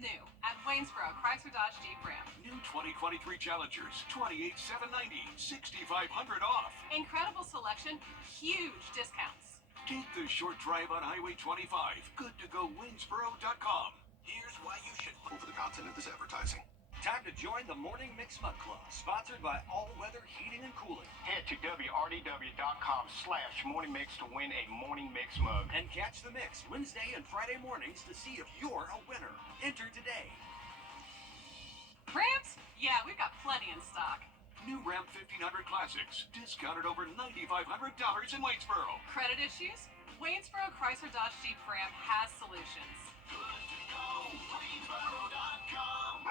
new at Waynesboro Chrysler Dodge Jeep Ram. New 2023 Challengers, $28,790, $6,500 off. Incredible selection, huge discounts. Take the short drive on Highway 25. Good to go Waynesboro.com. Here's why you should over the content of this advertising. Time to join the Morning Mix Mug Club, sponsored by All Weather Heating and Cooling. Head to WRDW.com/Morning Mix to win a Morning Mix mug. And catch the mix Wednesday and Friday mornings to see if you're a winner. Enter today. Rams? Yeah, we've got plenty in stock. New Ram 1500 Classics, discounted over $9,500 in Waynesboro. Credit issues? Waynesboro Chrysler Dodge Jeep Ram has solutions. Good to go Waynesboro.com.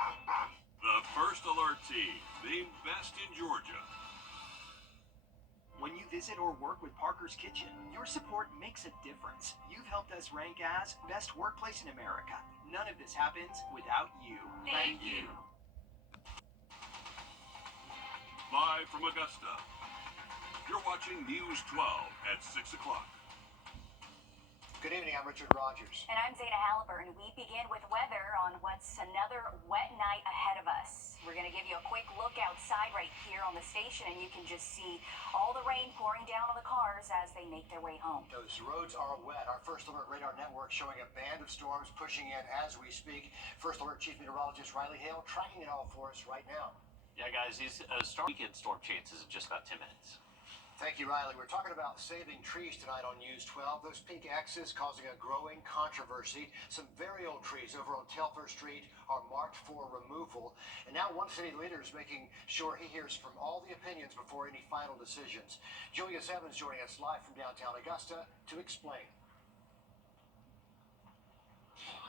The First Alert Team, named best in Georgia. When you visit or work with Parker's Kitchen, your support makes a difference. You've helped us rank as best workplace in America. None of this happens without you. Thank you. Live from Augusta, you're watching News 12 at 6 o'clock. Good evening, I'm Richard Rogers. And I'm Zeta Halliburton. We begin with weather on what's another wet night ahead of us. We're going to give you a quick look outside right here on the station, and you can just see all the rain pouring down on the cars as they make their way home. Those roads are wet. Our First Alert Radar Network showing a band of storms pushing in as we speak. First Alert Chief Meteorologist Riley Hale tracking it all for us right now. Yeah, guys, these weekend storm chances in just about 10 minutes. Thank you, Riley. We're talking about saving trees tonight on News 12. Those pink X's causing a growing controversy. Some very old trees over on Telfair Street are marked for removal. And now one city leader is making sure he hears from all the opinions before any final decisions. Julius Evans joining us live from downtown Augusta to explain.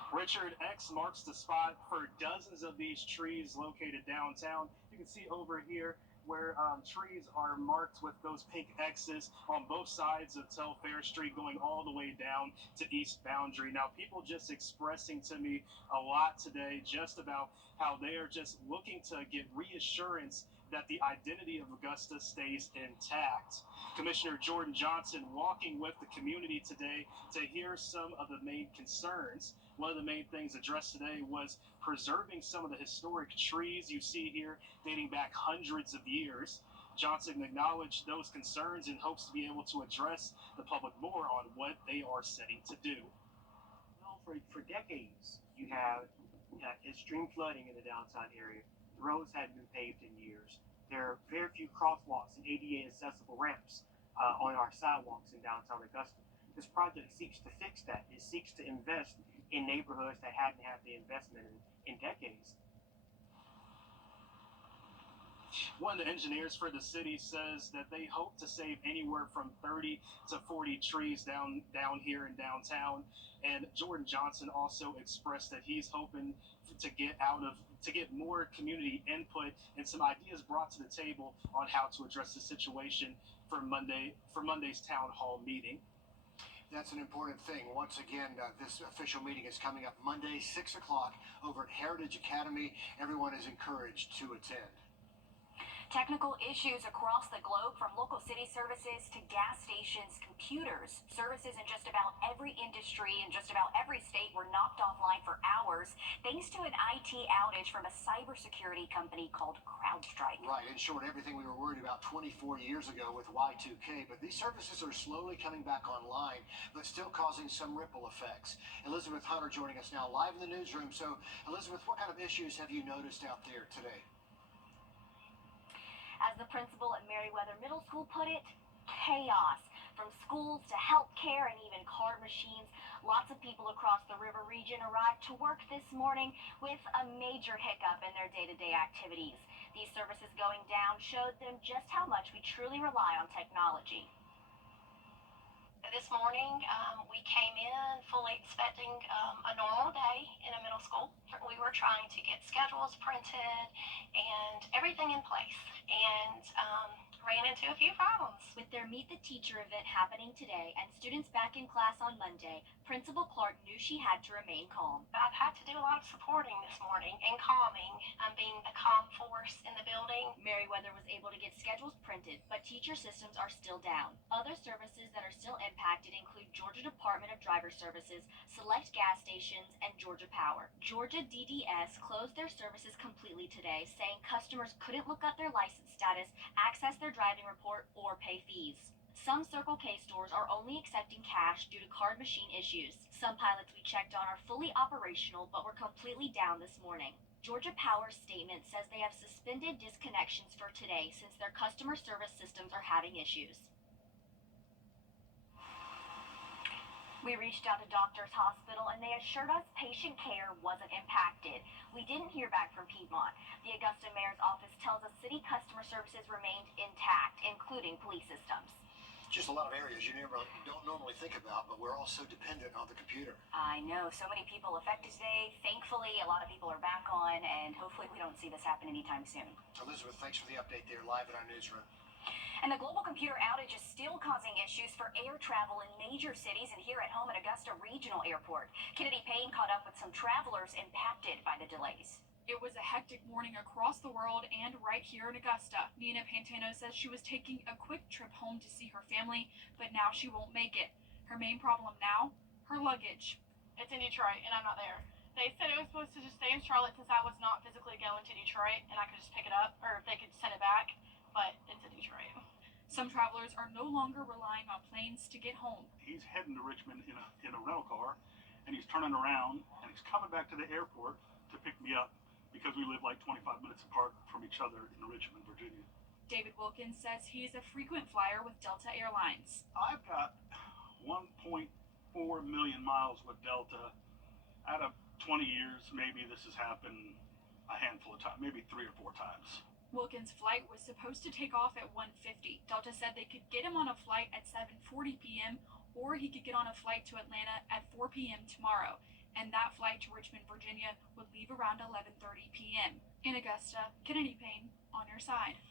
Richard, X marks the spot for dozens of these trees located downtown. You can see over here where trees are marked with those pink X's on both sides of Telfair Street going all the way down to East Boundary. Now, people just expressing to me a lot today just about how they are just looking to get reassurance that the identity of Augusta stays intact. Commissioner Jordan Johnson walking with the community today to hear some of the main concerns. One of the main things addressed today was preserving some of the historic trees you see here dating back hundreds of years. Johnson acknowledged those concerns and hopes to be able to address the public more on what they are setting to do. Well, for decades, you have extreme flooding in the downtown area. The roads hadn't been paved in years. There are very few crosswalks and ADA accessible ramps on our sidewalks in downtown Augusta. This project seeks to fix that. It seeks to invest in neighborhoods that hadn't had the investment in decades. One of the engineers for the city says that they hope to save anywhere from 30 to 40 trees down here in downtown. And Jordan Johnson also expressed that he's hoping to get more community input and some ideas brought to the table on how to address the situation for Monday's town hall meeting. That's an important thing. Once again, this official meeting is coming up Monday, 6 o'clock over at Heritage Academy. Everyone is encouraged to attend. Technical issues across the globe, from local city services to gas stations, computers. Services in just about every industry in just about every state were knocked offline for hours thanks to an IT outage from a cybersecurity company called CrowdStrike. Right. In short, everything we were worried about 24 years ago with Y2K, but these services are slowly coming back online, but still causing some ripple effects. Elizabeth Hunter joining us now live in the newsroom. So, Elizabeth, what kind of issues have you noticed out there today? As the principal at Meriwether Middle School put it, chaos. From schools to healthcare and even card machines, lots of people across the river region arrived to work this morning with a major hiccup in their day-to-day activities. These services going down showed them just how much we truly rely on technology. This morning, we came in fully expecting a normal day in a middle school. We were trying to get schedules printed and everything in place, and ran into a few problems. With their Meet the Teacher event happening today and students back in class on Monday, Principal Clark knew she had to remain calm. I've had to do a lot of supporting this morning and calming, being the calm force in the building. Meriwether was able to get schedules printed responded, but teacher systems are still down. Other services that are still impacted include Georgia Department of Driver Services, select gas stations, and Georgia Power. Georgia DDS closed their services completely today, saying customers couldn't look up their license status, access their driving report, or pay fees. Some Circle K stores are only accepting cash due to card machine issues. Some pilots we checked on are fully operational but were completely down this morning. Georgia Power's statement says they have suspended disconnections for today since their customer service systems are having issues. We reached out to Doctors Hospital and they assured us patient care wasn't impacted. We didn't hear back from Piedmont. The Augusta Mayor's office tells us city customer services remained intact, including police systems. Just a lot of areas you don't normally think about, but we're all so dependent on the computer. I know, so many people affected today. Thankfully, a lot of people are back on, and hopefully we don't see this happen anytime soon. Elizabeth, thanks for the update there live in our newsroom. And the global computer outage is still causing issues for air travel in major cities and here at home at Augusta Regional Airport. Kennedy Payne caught up with some travelers impacted by the delays. It was a hectic morning across the world and right here in Augusta. Nina Pantano says she was taking a quick trip home to see her family, but now she won't make it. Her main problem now? Her luggage. It's in Detroit, and I'm not there. They said it was supposed to just stay in Charlotte since I was not physically going to Detroit, and I could just pick it up, or they could send it back, but it's in Detroit. Some travelers are no longer relying on planes to get home. He's heading to Richmond in a rental car, and he's turning around, and he's coming back to the airport to pick me up, because we live like 25 minutes apart from each other in Richmond, Virginia. David Wilkins says he is a frequent flyer with Delta Airlines. I've got 1.4 million miles with Delta. Out of 20 years, maybe this has happened a handful of times, maybe 3 or 4 times. Wilkins' flight was supposed to take off at 1:50. Delta said they could get him on a flight at 7:40 p.m. or he could get on a flight to Atlanta at 4 p.m. tomorrow. And that flight to Richmond, Virginia would leave around 11:30 p.m. In Augusta, Kennedy Payne, on your side.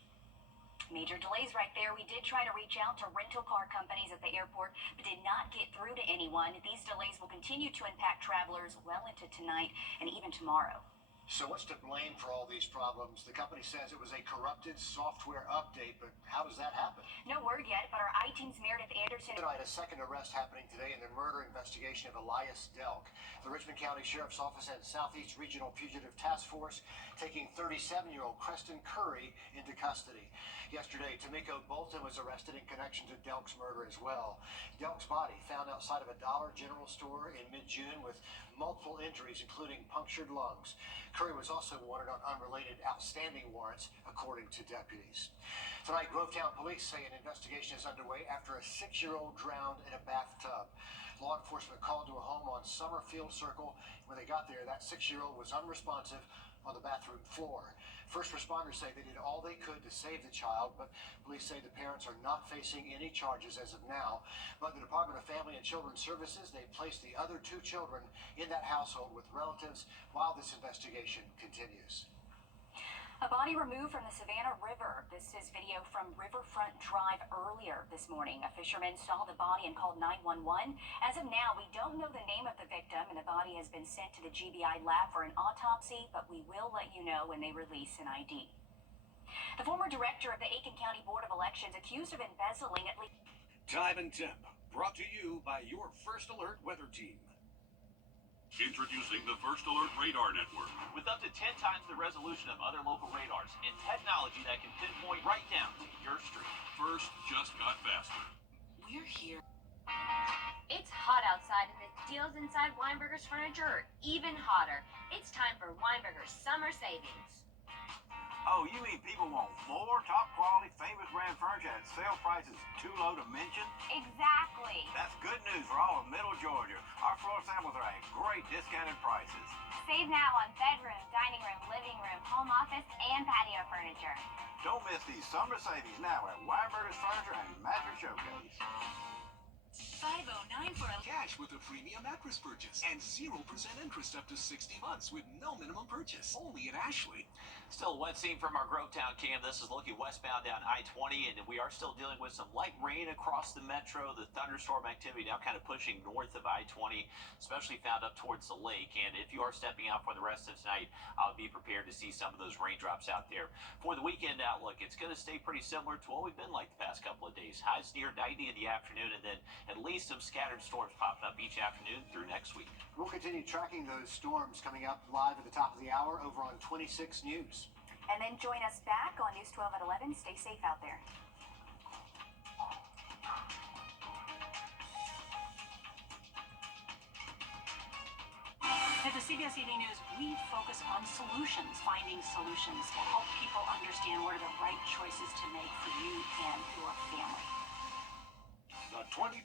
Major delays right there. We did try to reach out to rental car companies at the airport, but did not get through to anyone. These delays will continue to impact travelers well into tonight and even tomorrow. So what's to blame for all these problems? The company says it was a corrupted software update, but how does that happen? No word yet, but our iTeam's Meredith Anderson... Tonight, a second arrest happening today in the murder investigation of Elias Delk. The Richmond County Sheriff's Office and Southeast Regional Fugitive Task Force taking 37-year-old Creston Curry into custody. Yesterday, Tamiko Bolton was arrested in connection to Delk's murder as well. Delk's body found outside of a Dollar General store in mid-June with multiple injuries, including punctured lungs. Curry was also wanted on unrelated outstanding warrants, according to deputies. Tonight, Grovetown police say an investigation is underway after a 6-year-old drowned in a bathtub. Law enforcement called to a home on Summerfield Circle. When they got there, that 6-year-old was unresponsive on the bathroom floor. First responders say they did all they could to save the child, but police say the parents are not facing any charges as of now. But the Department of Family and Children's Services, they placed the other 2 children in that household with relatives while this investigation continues. A body removed from the Savannah River. This is video from Riverfront Drive earlier this morning. A fisherman saw the body and called 911. As of now, we don't know the name of the victim, and the body has been sent to the GBI lab for an autopsy, but we will let you know when they release an ID. The former director of the Aiken County Board of Elections accused of embezzling at least... Time and temp, brought to you by your First Alert weather team. Introducing the First Alert Radar Network. With up to 10 times the resolution of other local radars and technology that can pinpoint right down to your street. First just got faster. We're here. It's hot outside, and the deals inside Weinberger's Furniture are even hotter. It's time for Weinberger's Summer Savings. Oh, you mean people want more top quality, famous brand furniture at sale prices too low to mention? Exactly. That's good news for all of Middle Georgia. Our floor samples are at great discounted prices. Save now on bedroom, dining room, living room, home office, and patio furniture. Don't miss these summer savings now at Weinberger's Furniture and Mattress Showcase. 509 for a Cash with a premium mattress purchase and 0% interest up to 60 months with no minimum purchase. Only at Ashley. Still a wet scene from our Grovetown cam. This is looking westbound down I-20, and we are still dealing with some light rain across the metro. The thunderstorm activity now kind of pushing north of I-20, especially found up towards the lake. And if you are stepping out for the rest of tonight, I'll be prepared to see some of those raindrops out there. For the weekend outlook, it's going to stay pretty similar to what we've been like the past couple of days. Highs near 90 in the afternoon, and then at least some scattered storms popping up each afternoon through next week. We'll continue tracking those storms coming up live at the top of the hour over on 26 News. And then join us back on News 12 at 11. Stay safe out there. At the CBS Evening News, we focus on solutions, finding solutions to help people understand what are the right choices to make for you and your family. The 2020